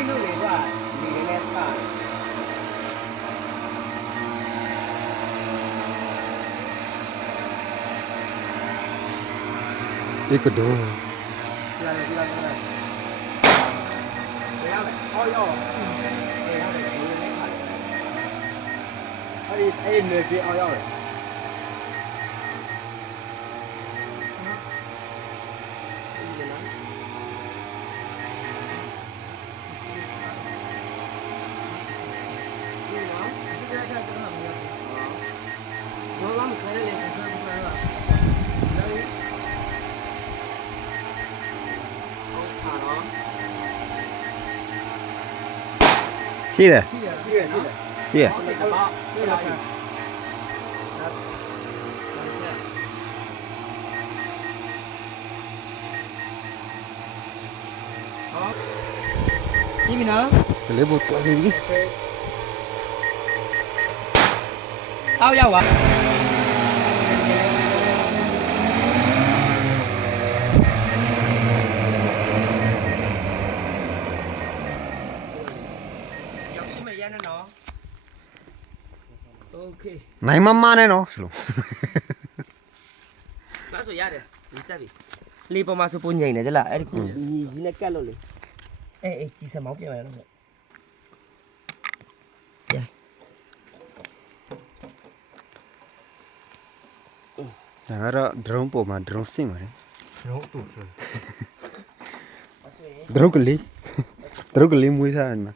တိုင်းလို့လေကွာဒီလည်းပါ ဒီကဒို ဒီလာလေဒီလာလေဒီလာလေအော်ရောဒီလာလေဒီလည်းပါအဲ့နေပြအော်ရောလေရှိတယ် ရှိတယ် ရှိတယ် ဟုတ်တယ်ဟုတ်တယ်ဟုတ်တယ်ဒီမနော် ကလေးဘုတ်တော်နေပြီ အောက်ရောက်ပါရောက်ရှိမရနဲ့နော်โอเค နိုင်မမနဲ့နော်ဆိုလို့ ဒါဆိုရတယ်ဒီဆက်ပြီလေပေါ်မှာဆိုပုံညိန်တယ်ကြလားအဲ့ဒီကိုညီကြီးနဲ့ကတ်လို့လေအေးကြီးစမောင်းပြန်ရတော့ဒါကတော့ drone ပေါ်မှာ drone ဆင့်ပါတယ် တော့တူဆို drone ကလေး drone ကလေးမွေးထားတယ်မှာ